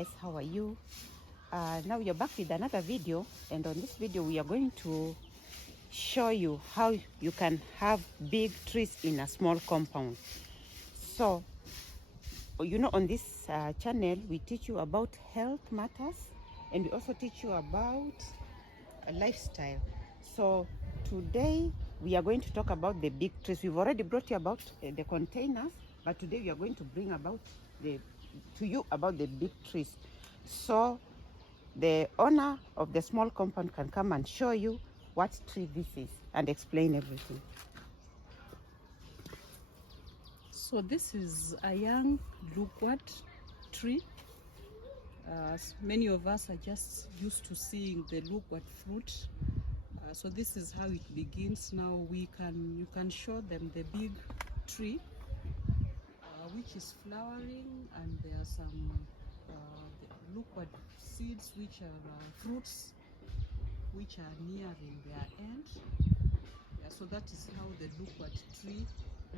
guys, how are you? Now we are back with another video, and on this video we are going to show you how you can have big trees in a small compound. So you know, on this channel we teach you about health matters, and we also teach you about a lifestyle. So today we are going to talk about the big trees. We've already brought you about the containers, but today we are going to bring about to you about the big trees. So the owner of the small compound can come and show you what tree this is and explain everything. So this is a young loquat tree. Many of us are just used to seeing the loquat fruit. So this is how it begins. Now you can show them the big tree, which is flowering, and there are some loquat seeds, which are fruits, which are nearing their end. Yeah, so that is how the loquat tree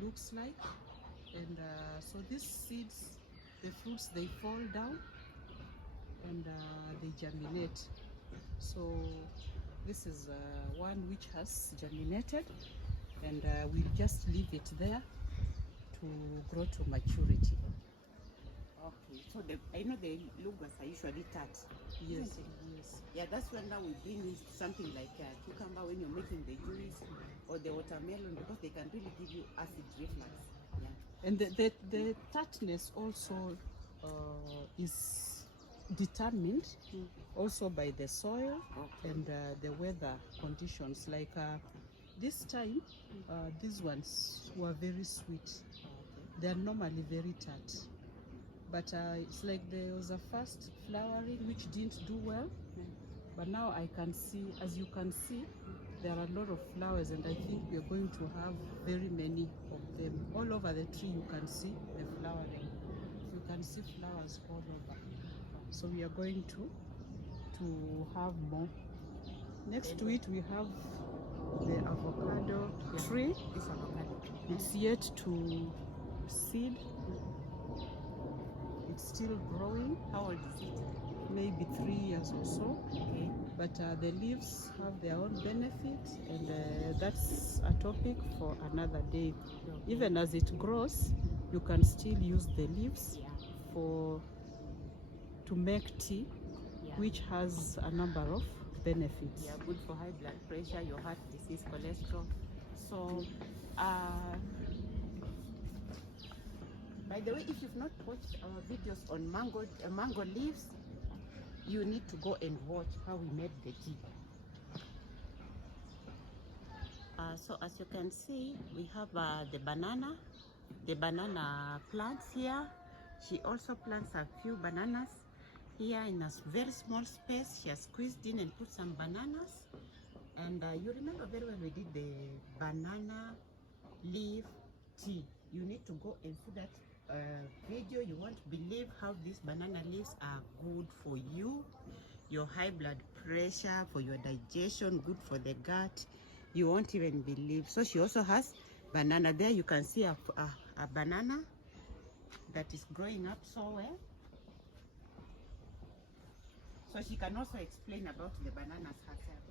looks like. And so these seeds, the fruits, they fall down and they germinate. So this is one which has germinated, and we'll just leave it there to grow to maturity. Okay, so I know the lugas are usually tart. Yes, yes. Yeah, that's when now we bring in something like cucumber when you're making the juice, or the watermelon, because they can really give you acid reflux. Yeah. And the tartness also is determined also by the soil and the weather conditions. Like this time, these ones were very sweet. They are normally very tart. But it's like there was a first flowering which didn't do well. But now I can see, as you can see, there are a lot of flowers, and I think we are going to have very many of them. All over the tree you can see the flowering. You can see flowers all over. So we are going to have more. Next to it we have the avocado tree. This avocado tree. It's yet to seed. It's still growing. How old is it? Maybe 3 years or so. Okay. But the leaves have their own benefits, and that's a topic for another day. Okay. Even as it grows, you can still use the leaves to make tea, which has a number of benefits. Yeah, good for high blood pressure, your heart disease, cholesterol. So by the way, if you've not watched our videos on mango leaves, you need to go and watch how we made the tea. So as you can see, we have the banana plants here. She also plants a few bananas here in a very small space. She has squeezed in and put some bananas. And you remember very well we did the banana leaf tea. You need to go and see that video. You won't believe how these banana leaves are good for you, your high blood pressure, for your digestion, good for the gut. You won't even believe. So she also has banana. There you can see a banana that is growing up so well. So she can also explain about the bananas herself.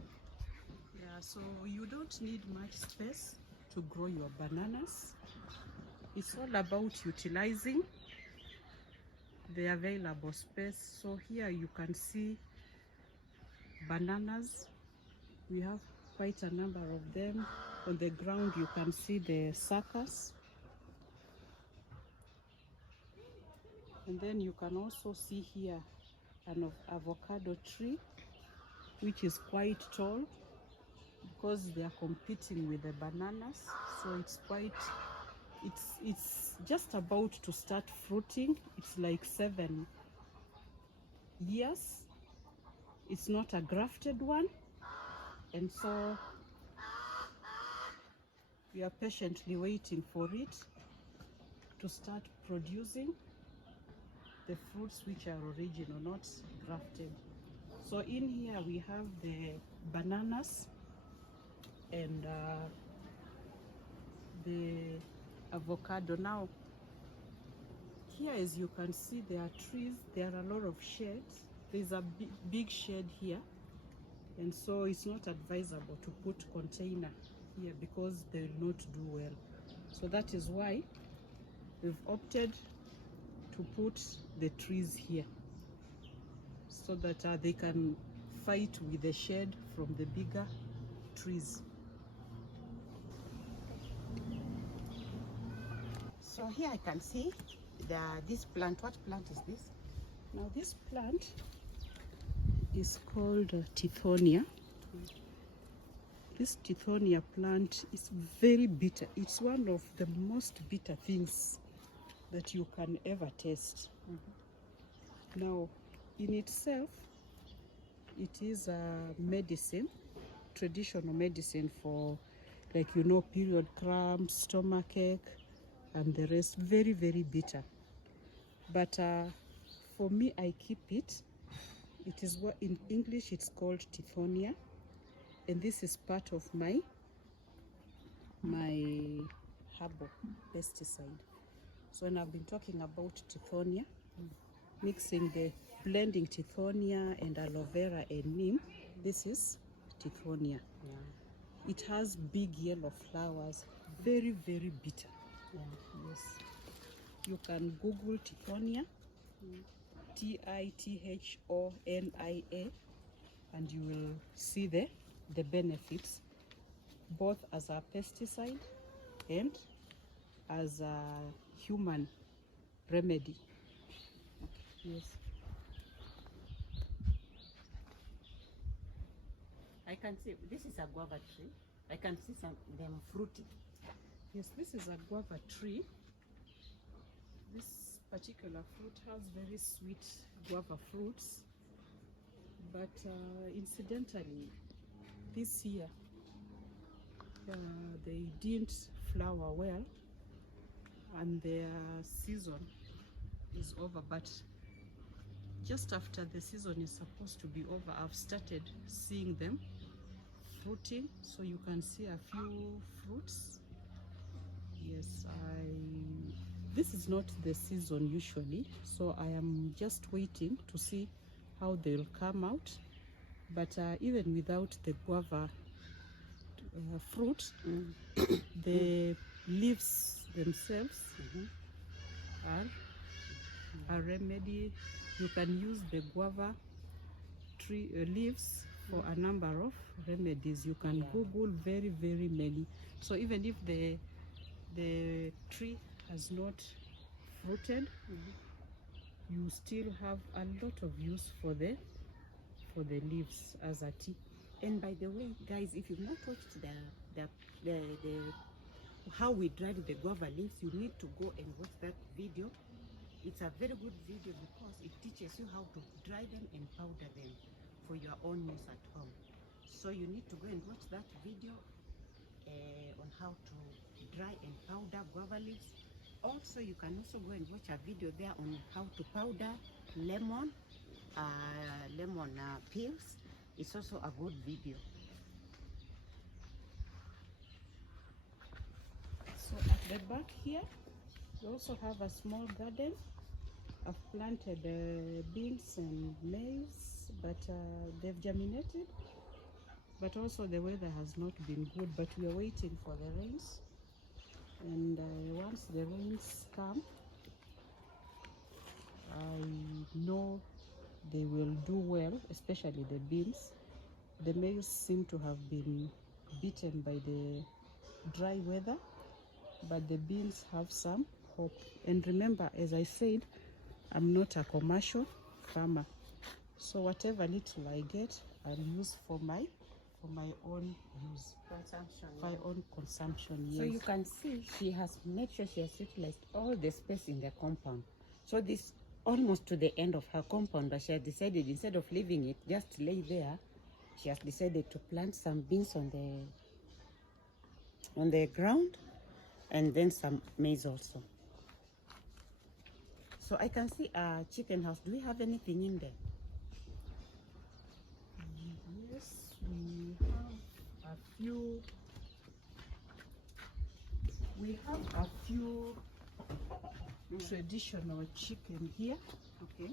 Yeah, so you don't need much space to grow your bananas. It's all about utilizing the available space. So here you can see bananas. We have quite a number of them. On the ground you can see the suckers. And then you can also see here an avocado tree, which is quite tall because they are competing with the bananas. So it's just about to start fruiting. It's like 7 years. It's not a grafted one, and so we are patiently waiting for it to start producing the fruits which are original, not grafted. So in here we have the bananas and the avocado. Now Here, as you can see, there are trees, there are a lot of shades. There's a big shed here, and so it's not advisable to put container here because they will not do well. So that is why we've opted to put the trees here, so that they can fight with the shade from the bigger trees. So here I can see this plant. What plant is this? Now this plant is called Tithonia. This Tithonia plant is very bitter. It's one of the most bitter things that you can ever taste. Now, in itself, it is a medicine, traditional medicine for, like, you know, period cramps, stomachache, and the rest. Very, very bitter. But for me, I keep it. It is what in English it's called Tithonia, and this is part of my herbal pesticide. So when I've been talking about Tithonia, blending Tithonia and aloe vera and neem, this is Tithonia. Yeah. It has big yellow flowers, very, very bitter. Yeah. Yes. You can Google Tithonia, Tithonia, and you will see the benefits, both as a pesticide and as a human remedy. Yes. I can see this is a guava tree. I can see them fruiting. Yes, this is a guava tree. This particular fruit has very sweet guava fruits, but incidentally, this year they didn't flower well, and their season is over. But just after the season is supposed to be over, I've started seeing them fruiting, so you can see a few fruits. Yes, this is not the season usually, so I am just waiting to see how they'll come out. But even without the guava fruit, the leaves themselves are a remedy. You can use the guava tree leaves for a number of remedies. You can Google very, very many. So even if the tree has not fruited, you still have a lot of use for the leaves as a tea. And by the way, guys, if you've not watched the how we dried the guava leaves, you need to go and watch that video. It's a very good video because it teaches you how to dry them and powder them for your own use at home. So you need to go and watch that video on how to dry and powder guava leaves. Also, you can also go and watch a video there on how to powder lemon peels. It's also a good video. So at the back here, we also have a small garden. I've planted beans and maize, but they've germinated. But also the weather has not been good, but we are waiting for the rains. And once the rains come, I know they will do well, especially the beans. The maize seem to have been beaten by the dry weather, but the beans have some hope. And remember, as I said, I'm not a commercial farmer, so whatever little I get, I'll use for my own use, my own consumption. Yes. So you can see she has made sure she has utilized all the space in the compound. So this almost to the end of her compound, but she has decided, instead of leaving it just lay there, she has decided to plant some beans on the ground, and then some maize also. So I can see a chicken house. Do we have anything in there? Yes, we have a few. We have a few traditional chicken here. Okay.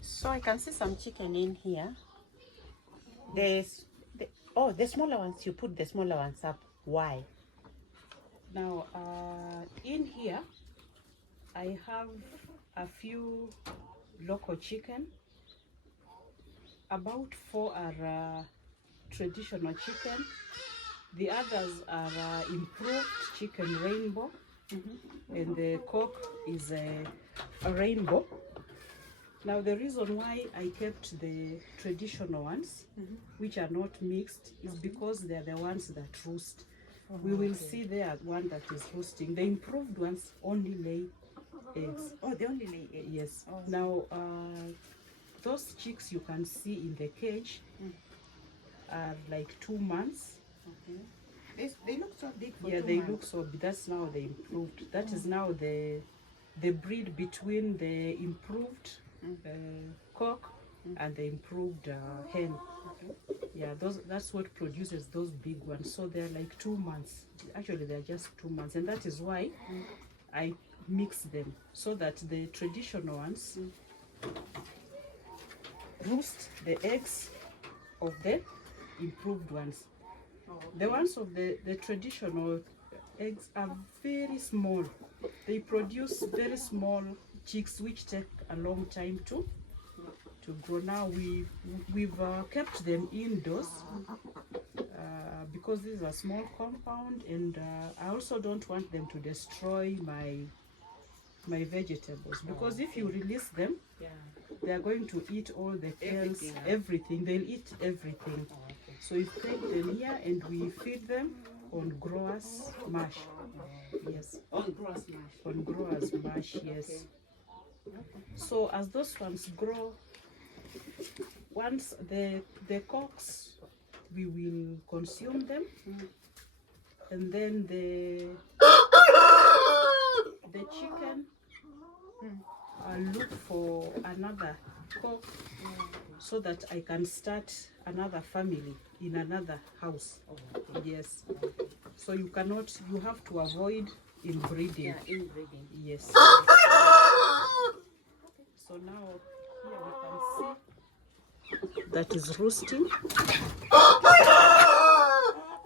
So I can see some chicken in here. The smaller ones, you put the smaller ones up. Why? Now, in here, I have a few local chicken. About 4 are traditional chicken. The others are improved chicken rainbow, and the cock is a rainbow. Now the reason why I kept the traditional ones, which are not mixed, is because they're the ones that roost. We will see there one that is roosting. The improved ones only lay eggs. Oh, they only lay eggs. Yes. Oh. Now those chicks you can see in the cage are like 2 months. Okay. They look so big for 2 they months. look so big. That's now the improved. That is now the breed between the improved cock and the improved hen. Yeah, that's what produces those big ones. So they're like 2 months. Actually, they're just 2 months, and that is why I mix them so that the traditional ones roost the eggs of the improved ones. The ones of the traditional eggs are very small. They produce very small chicks which take a long time to grow. Now we've kept them indoors because this is a small compound, and I also don't want them to destroy my vegetables, because if you release them, they are going to eat all the kales, everything. They'll eat everything. So we take them here and we feed them on growers mash. Yes. On grass mash. On growers mash, yes. So as those ones grow, once the cocks, we will consume them, and then the chicken look for another cock so that I can start another family in another house. Yes. So you have to avoid inbreeding. Yeah, inbreeding. Yes. So now here we can see that is roosting.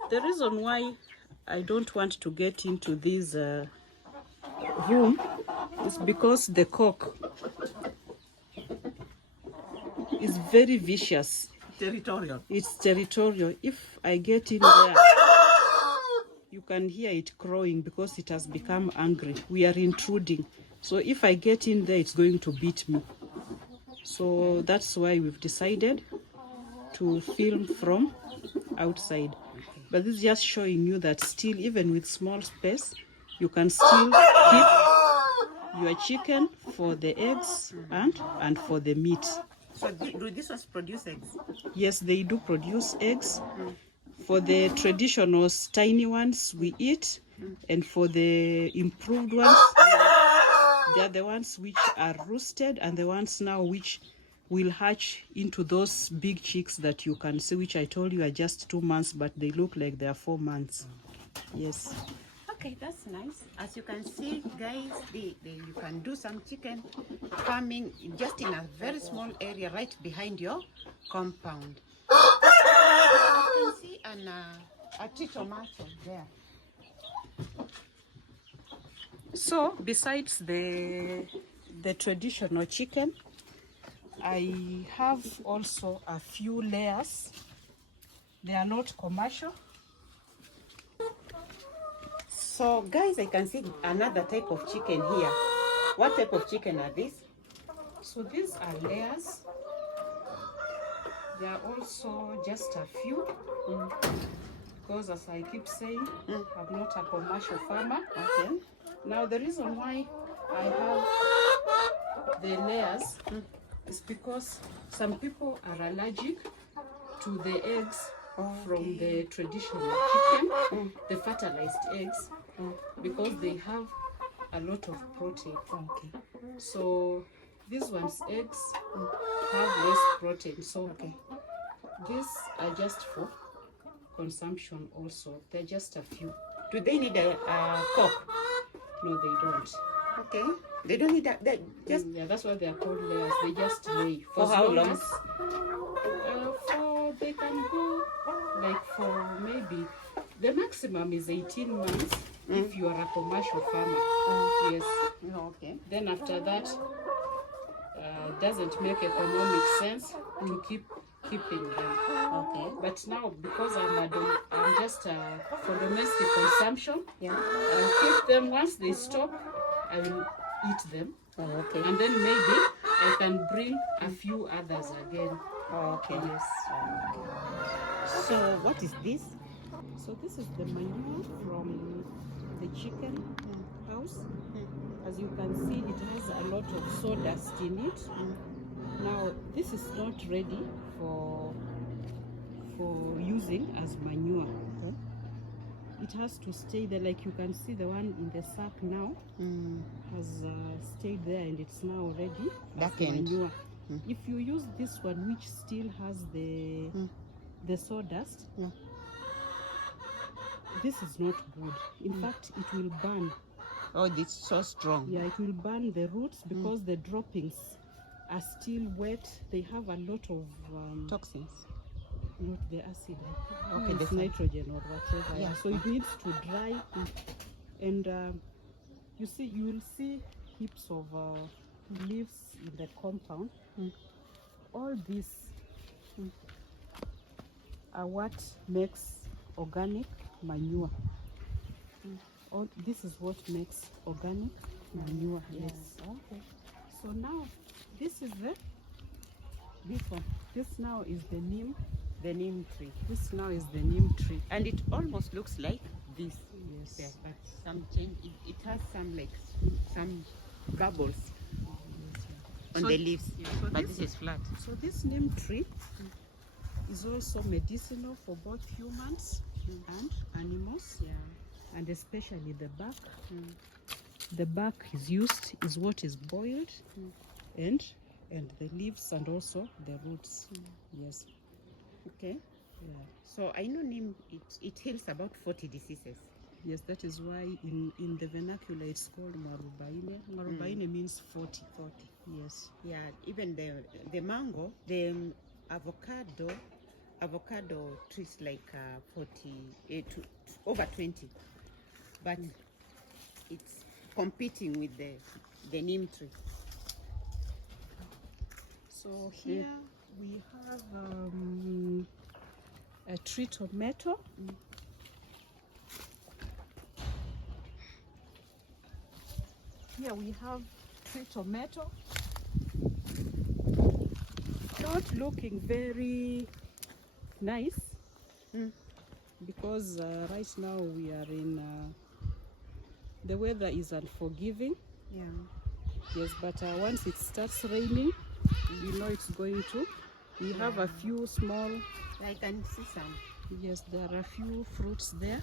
The reason why I don't want to get into this room is because the cock is very vicious. Territorial. It's territorial. If I get in there, you can hear it crowing because it has become angry. We are intruding. So if I get in there, it's going to beat me. So that's why we've decided to film from outside. But this is just showing you that still, even with small space, you can still keep your chicken for the eggs and for the meat. So do these ones produce eggs? Yes, they do produce eggs. For the traditional tiny ones we eat, and for the improved ones, they are the ones which are roosted, and the ones now which will hatch into those big chicks that you can see, which I told you are just 2 months, but they look like they are 4 months. Yes. Okay, that's nice. As you can see, guys, you can do some chicken farming just in a very small area right behind your compound. You can see a tree tomato there. So besides the traditional chicken, I have also a few layers. They are not commercial. So guys, I can see another type of chicken here. What type of chicken are these? So these are layers. There are also just a few, because as I keep saying, I'm not a commercial farmer. Okay. Now the reason why I have the layers is because some people are allergic to the eggs from the traditional chicken, the fertilized eggs, because they have a lot of protein. Okay. So these ones' eggs have less protein. So these are just for consumption also. They're just a few. Do they need a cock? No, they don't. Okay. They don't need that. They just Yeah, that's why they are called layers. They just lay. for as how long long? as, for they can go like for maybe the maximum is 18 months if you are a commercial farmer. Yes. No, okay. Then after that, doesn't make economic sense to keeping them. Okay. But now because I'm just for domestic consumption, Yeah. I'll keep them. Once they stop, I will eat them. Oh, okay. And then maybe I can bring a few others again. Oh, okay. Yes. So what is this? So this is the manure from the chicken house. As you can see, it has a lot of sawdust in it. Now this is not ready for using as manure. Okay. It has to stay there. Like you can see, the one in the sack now has stayed there, and it's now ready as manure. If you use this one, which still has the sawdust, this is not good. In fact, it will burn. Oh, it's so strong. Yeah, it will burn the roots because the droppings are still wet. They have a lot of Toxins. not the acid. Okay, It's the nitrogen or whatever. Yeah. So it needs to dry, and you will see heaps of leaves in the compound. All these are what makes organic manure. All this is what makes organic manure. Yes. Okay. So now this is this one. This now is the neem. The neem tree. This now is the neem tree. And it almost looks like this. Yes. Yeah, but some change. It has some like some bubbles on So- the leaves. Yeah, so But this- this is flat. So this neem tree is also medicinal for both humans and animals, and especially the bark. The bark is what is boiled, and the leaves and also the roots. Yes. Okay. Yeah. So I know neem. It heals about 40 diseases. Yes, that is why in the vernacular it's called marubaine. Marubaine means 40. Yes. Yeah. Even the mango, the avocado trees like 40 to over 20, but it's competing with the neem tree. So here we have a tree tomato. Here we have tree tomato. Not looking very nice because right now we are in the weather is unforgiving. Yeah. Yes, but once it starts raining, you know it's going to. We have a few small. I can see some. Yes, there are a few fruits there.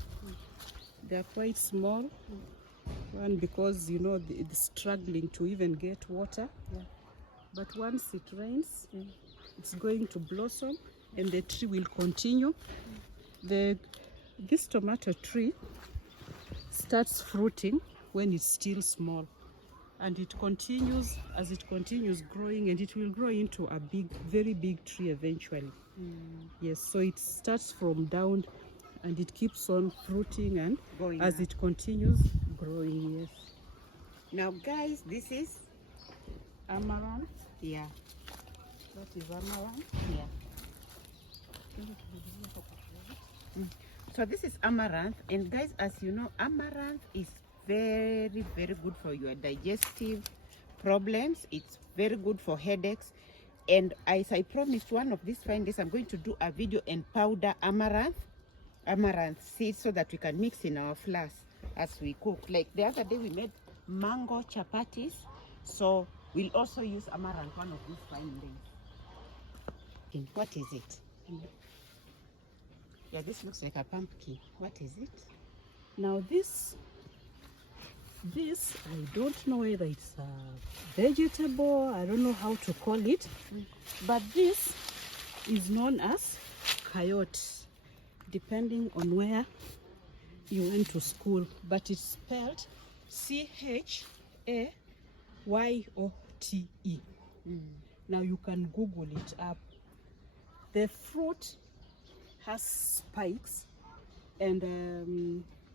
They are quite small. One because you know it's struggling to even get water. Yeah. But once it rains, it's going to blossom, and the tree will continue. This tomato tree starts fruiting when it's still small, and it continues as it continues growing, and it will grow into a very big tree eventually. Yes, so it starts from down and it keeps on fruiting, and Going as up. it continues growing. Yes. Now guys, this is Amaranth. yeah. That is amaranth. Yeah. So this is amaranth, and guys, as you know, amaranth is very, very good for your digestive problems. It's very good for headaches. And as I promised, one of these fine days, I'm going to do a video and powder amaranth seeds so that we can mix in our flours as we cook. Like the other day, we made mango chapatis, so we'll also use amaranth one of these fine days. What is it? Yeah, this looks like a pumpkin. What is it? Now this I don't know whether it's a vegetable, I don't know how to call it, but this is known as coyote, depending on where you went to school, but it's spelled Chayote. Now you can Google it up. The fruit has spikes, and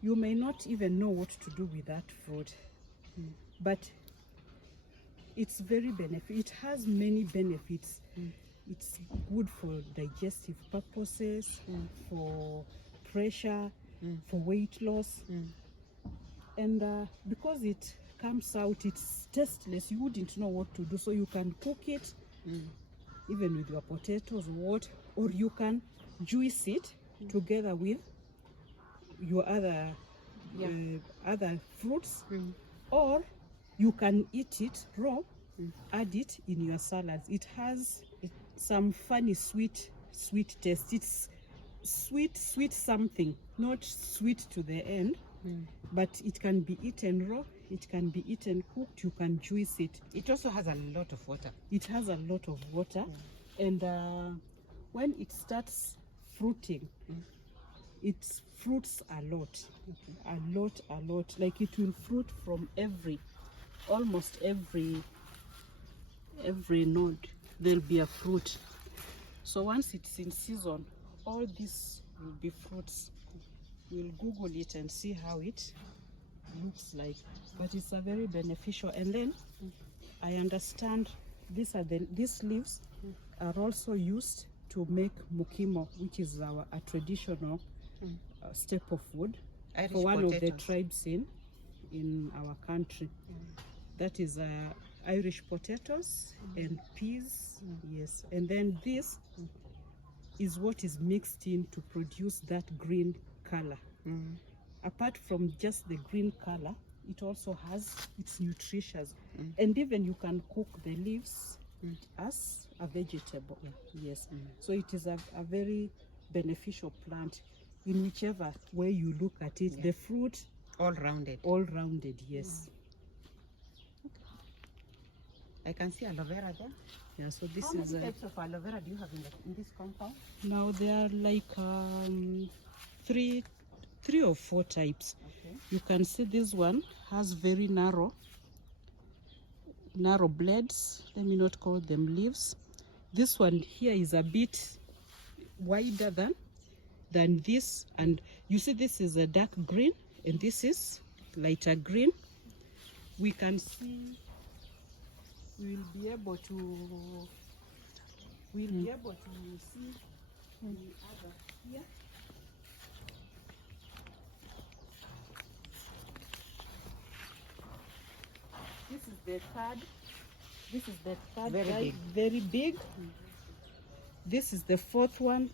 you may not even know what to do with that fruit, but it's very beneficial. It has many benefits. It's good for digestive purposes, for pressure, for weight loss, and because it comes out, it's tasteless. You wouldn't know what to do, so you can cook it even with your potatoes or what, or you can juice it together with your other fruits, or you can eat it raw, add it in your salads. It has some funny sweet taste. It's sweet something, not sweet to the end, but it can be eaten raw, it can be eaten cooked, you can juice it. It also has a lot of water. It has a lot of water, and when it starts fruiting, it fruits a lot, a lot. Like it will fruit from almost every node. There'll be a fruit. So once it's in season, all this will be fruits. We'll Google it and see how it looks like, but it's a very beneficial. And then I understand these leaves are also used to make mukimo, which is a traditional staple food for one of the tribes in our country. That is Irish potatoes and peas. Yes, and then this is what is mixed in to produce that green color. Apart from just the green color, it also has, it's nutritious, and even you can cook the leaves as a vegetable. Yes, so it is a very beneficial plant in whichever way you look at it. The fruit, all rounded, yes. I can see aloe vera there. Yeah, so this How many types of aloe vera do you have in this compound? Now there are like 3 or 4 types. Okay. You can see this one has very narrow blades. Let me not call them leaves. This one here is a bit wider than this, and you see this is a dark green and this is lighter green. We can see, we'll be able to see the other here. This is the third very big. This is the 4th one,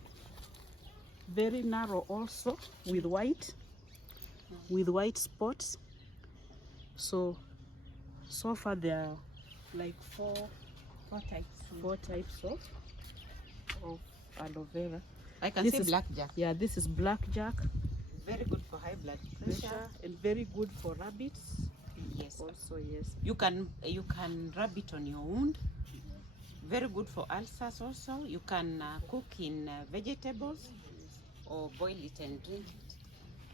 very narrow also, with white spots. So far there are like four types of aloe vera. I can see blackjack. Yeah, this is blackjack. Very good for high blood pressure and very good for rabbits. Yes. Also, yes. You can rub it on your wound. Very good for ulcers also. You can cook in vegetables or boil it and drink it.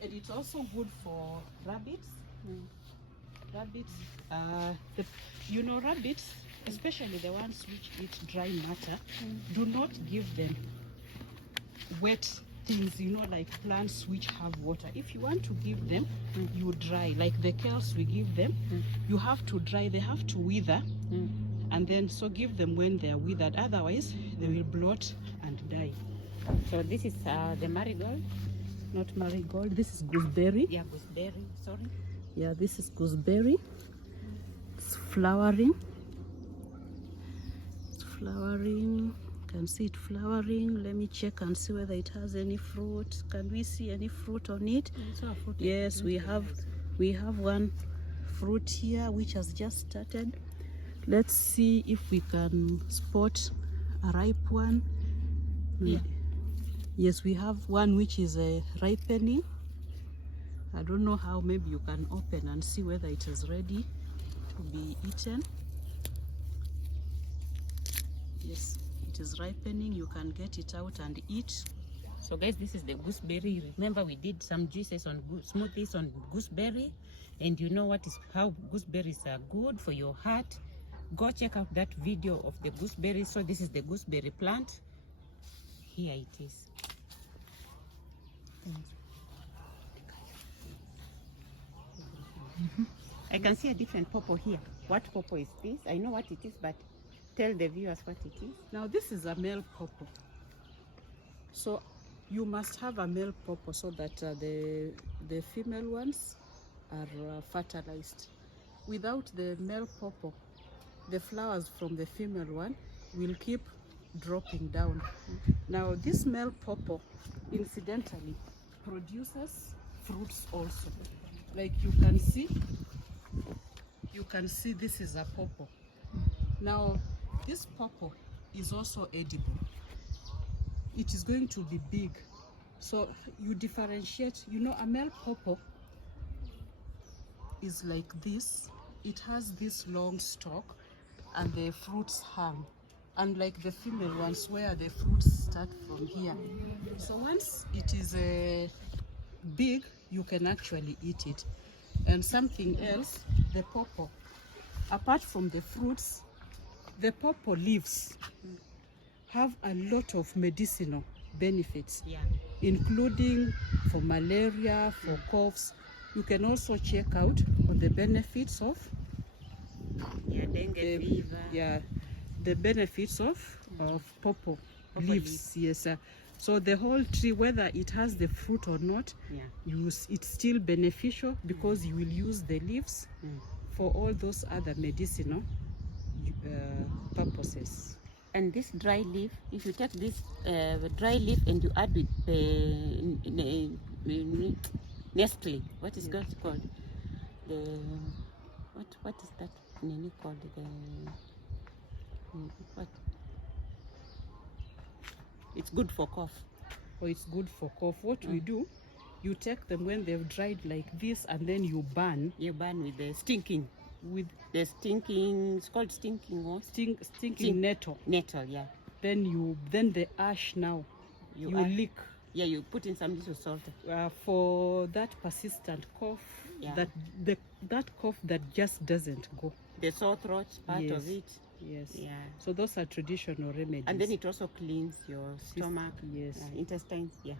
And it's also good for rabbits. Rabbits, rabbits, especially the ones which eat dry matter, do not give them wet things, like plants which have water. If you want to give them, you dry. Like the kales we give them, you have to dry. They have to wither, and then so give them when they are withered. Otherwise, they will bloat and die. So this is the marigold? Not marigold. This is gooseberry. Yeah, gooseberry. Sorry. Yeah, this is gooseberry. It's flowering. You can see it flowering. Let me check and see whether it has any fruit. Can we see any fruit on it? Yes, we have one fruit here which has just started. Let's see if we can spot a ripe one. Yeah. Yes, we have one which is ripening. I don't know how. Maybe you can open and see whether it is ready to be eaten. Yes, it is ripening. You can get it out and eat. So guys, this is the gooseberry. Remember we did some juices on smoothies on gooseberry, and you know how gooseberries are good for your heart. Go check out that video of the gooseberry. So this is the gooseberry plant. Here it is. I can see a different purple here. What purple is this? I know what it is, but tell the viewers what it is. Now this is a male purple. So you must have a male purple so that the female ones are fertilized. Without the male purple, the flowers from the female one will keep dropping down. Now this male purple incidentally produces fruits also. Like you can see this is a purple. Now this purple is also edible. It is going to be big. So you differentiate, you know, a male purple is like this. It has this long stalk and the fruits hang, unlike the female ones where the fruits start from here. So once it is big, you can actually eat it. And something else, the purple, apart from the fruits, the purple leaves have a lot of medicinal benefits, including for malaria, for coughs. You can also check out on the benefits of dengue fever. The benefits of purple leaves. Yes, so the whole tree, whether it has the fruit or not, it's still beneficial because you will use the leaves for all those other medicinal purposes. And this dry leaf, if you take this dry leaf and you add with Nestle, what is called? The what is that name called? What? It's good for cough. Or it's good for cough. What we do, you take them when they've dried like this, and then you burn. You burn with the stinking. With the stinking, it's called stinking what? Stinking nettle. Nettle, yeah. Then the ash now you lick. Yeah, you put in some little salt. For that persistent cough, that cough that just doesn't go. The sore throat part of it. Yes. Yeah. So those are traditional remedies. And then it also cleans your stomach. Yes. Intestines. Yeah.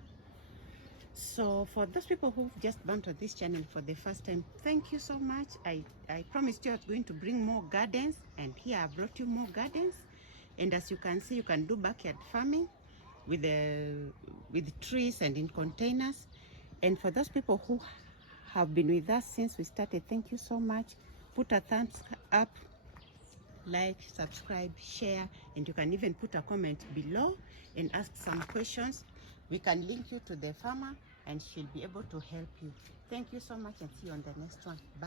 So for those people who've just bumped on this channel for the first time, thank you so much. I promised you I was going to bring more gardens, and here I brought you more gardens. And as you can see, you can do backyard farming with trees and in containers. And for those people who have been with us since we started, thank you so much. Put a thumbs up, like, subscribe, share, and you can even put a comment below and ask some questions. We can link you to the farmer and she'll be able to help you. Thank you so much, and see you on the next one. Bye.